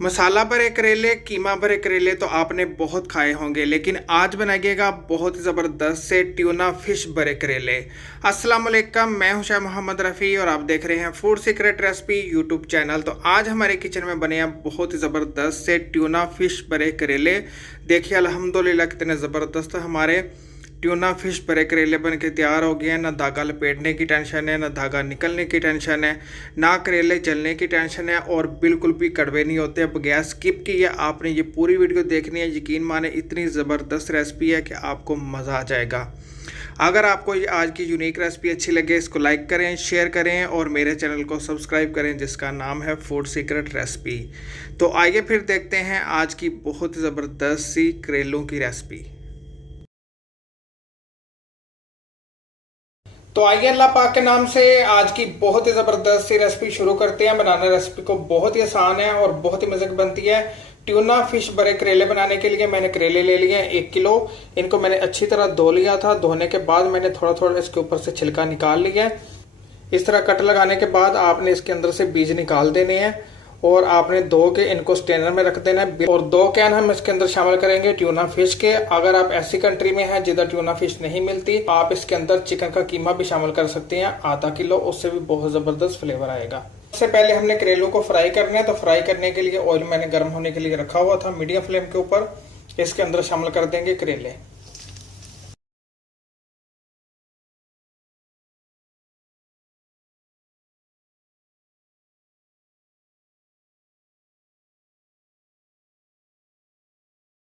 मसाला भरे करेले, कीमा भरे करेले तो आपने बहुत खाए होंगे, लेकिन आज बनाइएगा बहुत ही ज़बरदस्त से ट्यूना फिश भरे करेले। अस्सलाम वालेकुम, मैं हूं शाह मोहम्मद रफ़ी और आप देख रहे हैं food secret recipe YouTube channel. तो आज हमारे किचन में बने हैं बहुत ही ज़बरदस्त से ट्यूना फिश भरे करेले। देखिए अल्हम्दुलिल्लाह कितने ज़बरदस्त हमारे ट्यूना फिश भरे करेले बन के तैयार हो गए हैं। ना धागा लपेटने की टेंशन है, ना धागा निकलने की टेंशन है, ना करेले जलने की टेंशन है और बिल्कुल भी कड़वे नहीं होते। अब गैस स्किप की है, आपने ये पूरी वीडियो देखनी है। यकीन माने इतनी ज़बरदस्त रेसिपी है कि आपको मज़ा आ जाएगा। अगर आपको ये आज की यूनिक रेसिपी अच्छी लगे, इसको लाइक करें, शेयर करें और मेरे चैनल को सब्सक्राइब करें जिसका नाम है फूड सीक्रेट रेसिपी। तो आइए फिर देखते हैं आज की बहुत ज़बरदस्त सी करेलों की रेसिपी। तो आइए अल्लाह पाक के नाम से आज की बहुत ही ज़बरदस्त सी रेसिपी शुरू करते हैं। बनाना रेसिपी को बहुत ही आसान है और बहुत ही मज़े की बनती है। ट्यूना फिश भरे करेले बनाने के लिए मैंने करेले ले लिए हैं 1 किलो। इनको मैंने अच्छी तरह धो लिया था। धोने के बाद मैंने थोड़ा थोड़ा इसके ऊपर से छिलका निकाल लिया है। इस तरह कट लगाने के बाद आपने इसके अंदर से बीज निकाल देने हैं और आपने धो के इनको स्ट्रेनर में रख देना है। और 2 कैन हम इसके अंदर शामिल करेंगे ट्यूना फिश के। अगर आप ऐसी कंट्री में हैं जिधर ट्यूना फिश नहीं मिलती, आप इसके अंदर चिकन का कीमा भी शामिल कर सकते हैं आधा किलो, उससे भी बहुत जबरदस्त फ्लेवर आएगा। सबसे पहले हमने करेलों को फ्राई करना है। तो फ्राई करने के लिए ऑयल मैंने गर्म होने के लिए रखा हुआ था मीडियम फ्लेम के ऊपर। इसके अंदर शामिल कर देंगे करेले।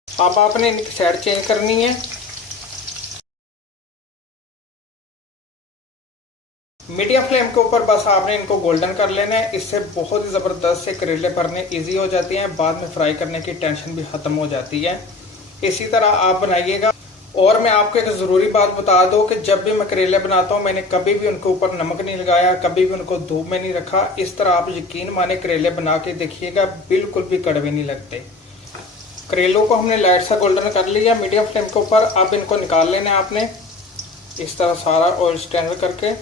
अब आपने इनकी साइड चेंज करनी है। मीडियम फ्लेम के ऊपर बस आपने इनको गोल्डन कर लेना है। इससे बहुत ही ज़बरदस्त से करेले भरने इजी हो जाती हैं, बाद में फ्राई करने की टेंशन भी ख़त्म हो जाती है। इसी तरह आप बनाइएगा। और मैं आपको एक ज़रूरी बात बता दूं कि जब भी मैं करेले बनाता हूं, मैंने कभी भी उनके ऊपर नमक नहीं लगाया, कभी भी उनको धूप में नहीं रखा। इस तरह आप यकीन माने करेले बना के देखिएगा, बिल्कुल भी कड़वे नहीं लगते। करेलों को हमने लाइट सा गोल्डन कर लिया मीडियम फ्लेम के ऊपर। अब इनको निकाल लेना है आपने इस तरह सारा ऑयल स्ट्रेनर करके।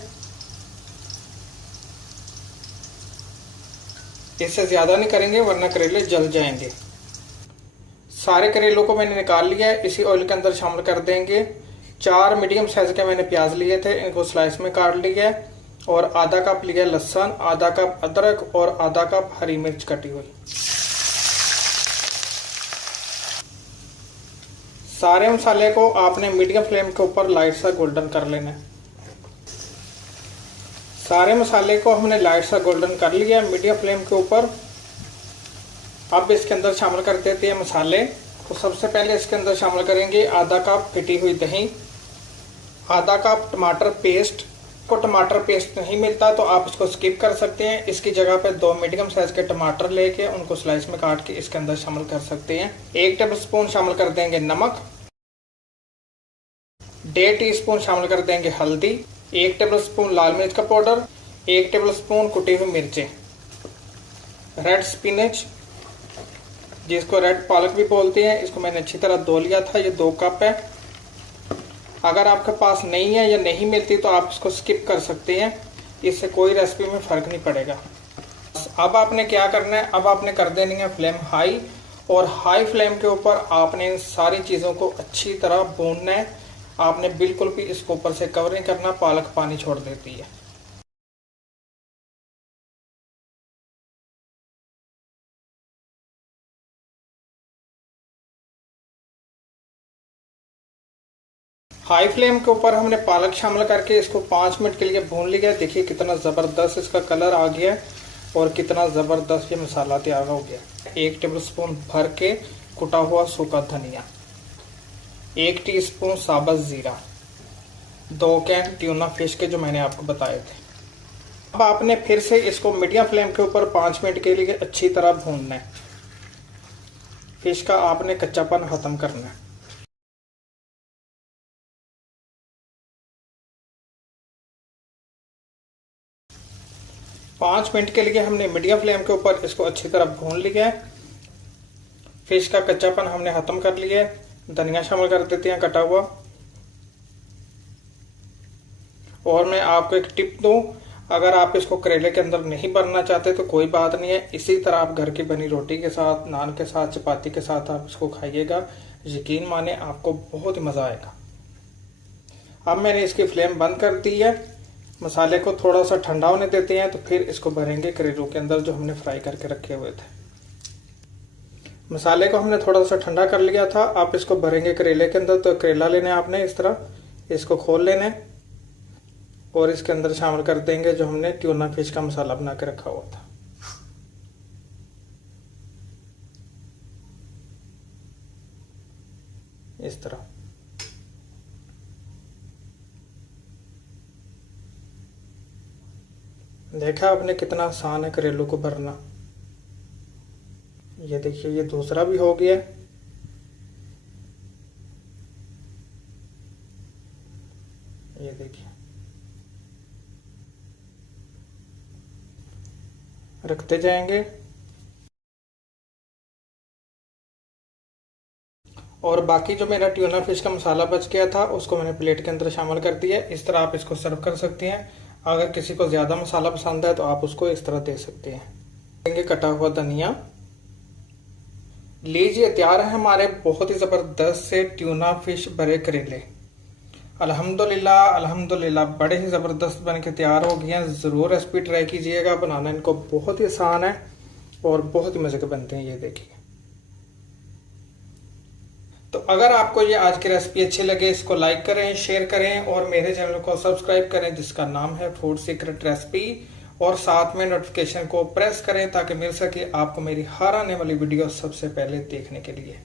इससे ज़्यादा नहीं करेंगे वरना करेले जल जाएंगे। सारे करेलों को मैंने निकाल लिया है। इसी ऑयल के अंदर शामिल कर देंगे 4 मीडियम साइज के मैंने प्याज लिए थे, इनको स्लाइस में काट लिया है। और आधा कप लिया लहसुन, आधा कप अदरक और आधा कप हरी मिर्च कटी हुई। सारे मसाले को आपने मीडियम फ्लेम के ऊपर लाइट सा गोल्डन कर लेना है। सारे मसाले को हमने लाइट सा गोल्डन कर लिया मीडियम फ्लेम के ऊपर। अब इसके अंदर शामिल कर देते हैं मसाले। तो सबसे पहले इसके अंदर शामिल करेंगे आधा कप फिटी हुई दही, आधा कप टमाटर पेस्ट। को टमाटर पेस्ट नहीं मिलता तो आप इसको स्किप कर सकते हैं। इसकी जगह पे 2 मीडियम साइज के टमाटर लेके उनको स्लाइस में काट के इसके अंदर शामिल कर सकते हैं। 1 टेबल स्पून शामिल कर देंगे नमक, 1.5 टीस्पून शामिल कर देंगे हल्दी, 1 टेबल स्पून लाल मिर्च का पाउडर, 1 टेबल स्पून कुटी हुई मिर्चें। रेड स्पिनच जिसको रेड पालक भी बोलते हैं, इसको मैंने अच्छी तरह धो लिया था। ये 2 कप है। अगर आपके पास नहीं है या नहीं मिलती तो आप इसको स्किप कर सकते हैं, इससे कोई रेसिपी में फ़र्क नहीं पड़ेगा। अब आपने क्या करना है, अब आपने कर देनी है फ्लेम हाई। और हाई फ्लेम के ऊपर आपने इन सारी चीज़ों को अच्छी तरह भूनना है। आपने बिल्कुल भी इसको ऊपर से कवर नहीं करना, पालक पानी छोड़ देती है। हाई फ्लेम के ऊपर हमने पालक शामिल करके इसको 5 मिनट के लिए भून लिया। देखिए कितना ज़बरदस्त इसका कलर आ गया है और कितना ज़बरदस्त ये मसाला तैयार हो गया। 1 टेबल स्पून भर के कुटा हुआ सूखा धनिया, 1 टीस्पून साबुत ज़ीरा, 2 कैन ट्यूना फिश के जो मैंने आपको बताए थे। अब आपने फिर से इसको मीडियम फ्लेम के ऊपर 5 मिनट के लिए अच्छी तरह भूनना है। फिश का आपने कच्चापन ख़त्म करना है। 5 मिनट के लिए हमने मीडियम फ्लेम के ऊपर इसको अच्छी तरह भून लिया है। फिश का कच्चापन हमने खत्म कर लिया है। धनिया शामिल कर देते हैं कटा हुआ। और मैं आपको एक टिप दूं, अगर आप इसको करेले के अंदर नहीं भरना चाहते तो कोई बात नहीं है, इसी तरह आप घर की बनी रोटी के साथ, नान के साथ, चपाती के साथ आप इसको खाइएगा। यकीन माने आपको बहुत ही मज़ा आएगा। अब मैंने इसकी फ्लेम बंद कर दी है। मसाले को थोड़ा सा ठंडा होने देते हैं, तो फिर इसको भरेंगे करेलों के अंदर जो हमने फ्राई करके रखे हुए थे। मसाले को हमने थोड़ा सा ठंडा कर लिया था। आप इसको भरेंगे करेले के अंदर। तो करेला लेना है आपने, इस तरह इसको खोल लेना है और इसके अंदर शामिल कर देंगे जो हमने ट्यूना फिश का मसाला बना के रखा हुआ था। इस तरह देखा आपने कितना आसान है करेलों को भरना। ये देखिए, ये दूसरा भी हो गया। ये देखिए, रखते जाएंगे। और बाकी जो मेरा ट्यूना फिश का मसाला बच गया था उसको मैंने प्लेट के अंदर शामिल कर दिया। इस तरह आप इसको सर्व कर सकते हैं। अगर किसी को ज़्यादा मसाला पसंद है तो आप उसको इस तरह दे सकते हैं। देंगे कटा हुआ धनिया। लीजिए, तैयार है हमारे बहुत ही ज़बरदस्त से ट्यूना फिश भरे करेले। अल्हम्दुलिल्लाह अल्हम्दुलिल्लाह, बड़े ही ज़बरदस्त बन के तैयार हो गए हैं। ज़रूर रेसिपी ट्राई कीजिएगा। बनाना इनको बहुत ही आसान है और बहुत ही मज़े के बनते हैं। ये देखिए। तो अगर आपको ये आज की रेसिपी अच्छी लगे, इसको लाइक करें, शेयर करें और मेरे चैनल को सब्सक्राइब करें जिसका नाम है फूड सीक्रेट रेसिपी, और साथ में नोटिफिकेशन को प्रेस करें ताकि मिल सके आपको मेरी हर आने वाली वीडियो सबसे पहले देखने के लिए।